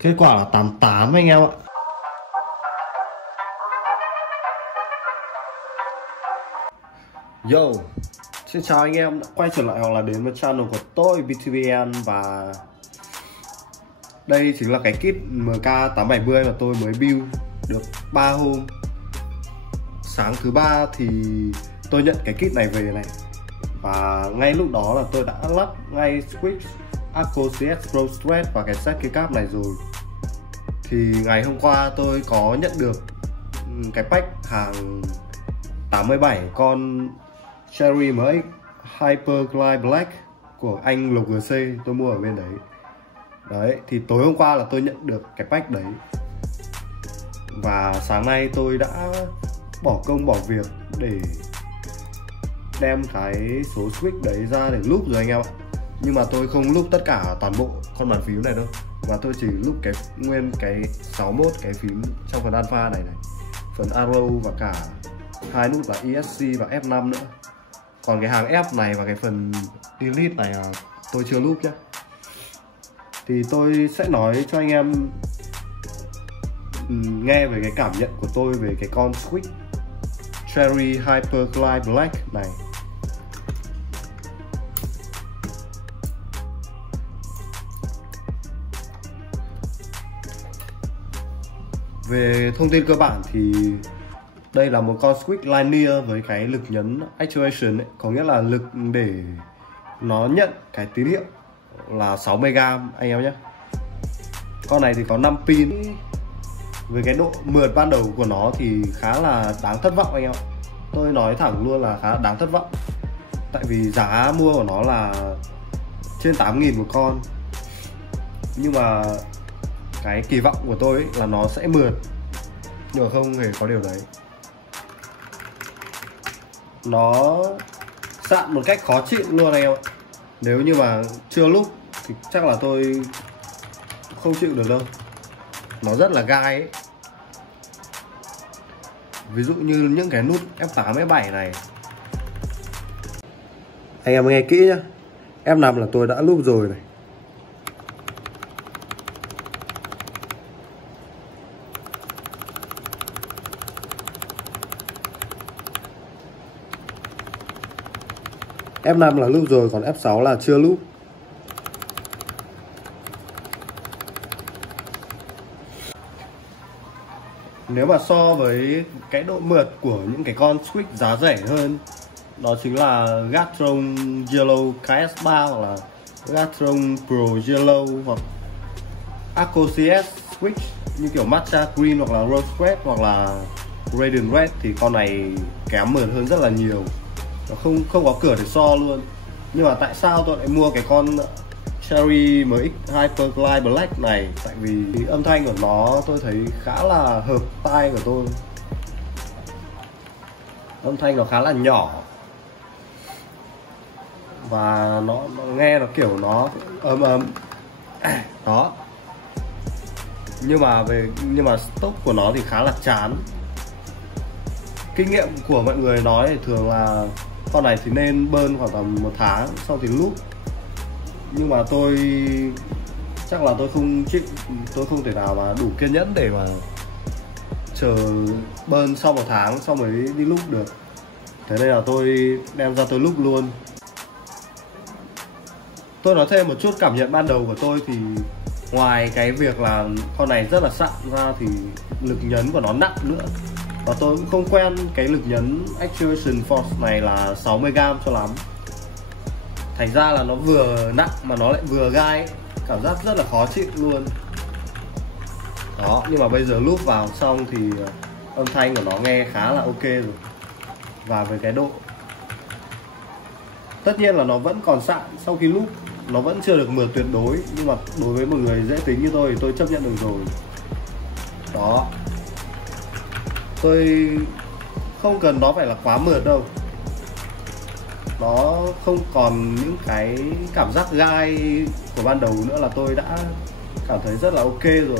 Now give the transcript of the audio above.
Kết quả là 88 anh em ạ. Yo, xin chào anh em đã quay trở lại hoặc là đến với channel của tôi BTVN. Và đây chính là cái kit MK870 mà tôi mới build được 3 hôm. Sáng thứ 3 thì tôi nhận cái kit này về này. Và ngay lúc đó là tôi đã lắp ngay switch Arco CS Pro Stress và cái set keycap này rồi. Thì ngày hôm qua tôi có nhận được cái pack hàng 87 con Cherry MX Hyperglide Black của anh Lộc GC, tôi mua ở bên đấy. Đấy, thì tối hôm qua là tôi nhận được cái pack đấy. Và sáng nay tôi đã bỏ công bỏ việc để đem cái số switch đấy ra để loop rồi anh em ạ. Nhưng mà tôi không loop tất cả toàn bộ con bàn phím này đâu, mà tôi chỉ loop cái nguyên cái 61 cái phím trong phần alpha này này, phần arrow và cả hai nút là ESC và F5 nữa. Còn cái hàng F này và cái phần delete này là tôi chưa loop nhé. Thì tôi sẽ nói cho anh em nghe về cái cảm nhận của tôi về cái con switch Cherry Hyperglide Black này. Về thông tin cơ bản thì đây là một con switch linear với cái lực nhấn actuation ấy, có nghĩa là lực để nó nhận cái tín hiệu là 60 Ω anh em nhé. Con này thì có 5 pin. Với cái độ mượt ban đầu của nó thì khá là đáng thất vọng anh em. Tôi nói thẳng luôn là khá là đáng thất vọng. Tại vì giá mua của nó là trên 8.000 một con. Nhưng mà cái kỳ vọng của tôi ấy là nó sẽ mượt, nhưng mà không hề có điều đấy. Nó sạn một cách khó chịu luôn anh em ạ. Nếu như mà chưa lúc thì chắc là tôi không chịu được đâu. Nó rất là gai ấy. Ví dụ như những cái nút F8, F7 này. Anh em nghe kỹ nhá. F5 là tôi đã loop rồi này. F5 là loop rồi, còn F6 là chưa loop. Nếu mà so với cái độ mượt của những cái con switch giá rẻ hơn, đó chính là Gateron Yellow KS3 hoặc là Gateron Pro Yellow hoặc Arco CS switch như kiểu Matcha Green hoặc là Rose Red hoặc là Radiant Red thì con này kém mượt hơn rất là nhiều. Nó không có cửa để so luôn. Nhưng mà tại sao tôi lại mua cái con Cherry MX Hyperglide Black này? Tại vì âm thanh của nó tôi thấy khá là hợp tai của tôi. Âm thanh nó khá là nhỏ và nó nghe nó kiểu nó ấm ấm đó. Nhưng mà stock của nó thì khá là chán. Kinh nghiệm của mọi người nói thì thường là con này thì nên burn khoảng tầm 1 tháng sau thì loop. Nhưng mà tôi chắc là tôi không chịu, tôi không thể nào mà đủ kiên nhẫn để mà chờ burn sau 1 tháng sau mới đi loop được. Thế nên là tôi đem ra tôi loop luôn. Tôi nói thêm một chút cảm nhận ban đầu của tôi thì ngoài cái việc là con này rất là sạn ra thì lực nhấn của nó nặng nữa. Và tôi cũng không quen cái lực nhấn Actuation Force này là 60 Ω cho lắm. Thành ra là nó vừa nặng mà nó lại vừa gai ấy. Cảm giác rất là khó chịu luôn. Đó, nhưng mà bây giờ loop vào xong thì âm thanh của nó nghe khá là ok rồi. Và với cái độ, tất nhiên là nó vẫn còn sạn sau khi loop, nó vẫn chưa được mượt tuyệt đối. Nhưng mà đối với một người dễ tính như tôi thì tôi chấp nhận được rồi. Đó, tôi không cần nó phải là quá mượt đâu. Nó không còn những cái cảm giác gai của ban đầu nữa là tôi đã cảm thấy rất là ok rồi.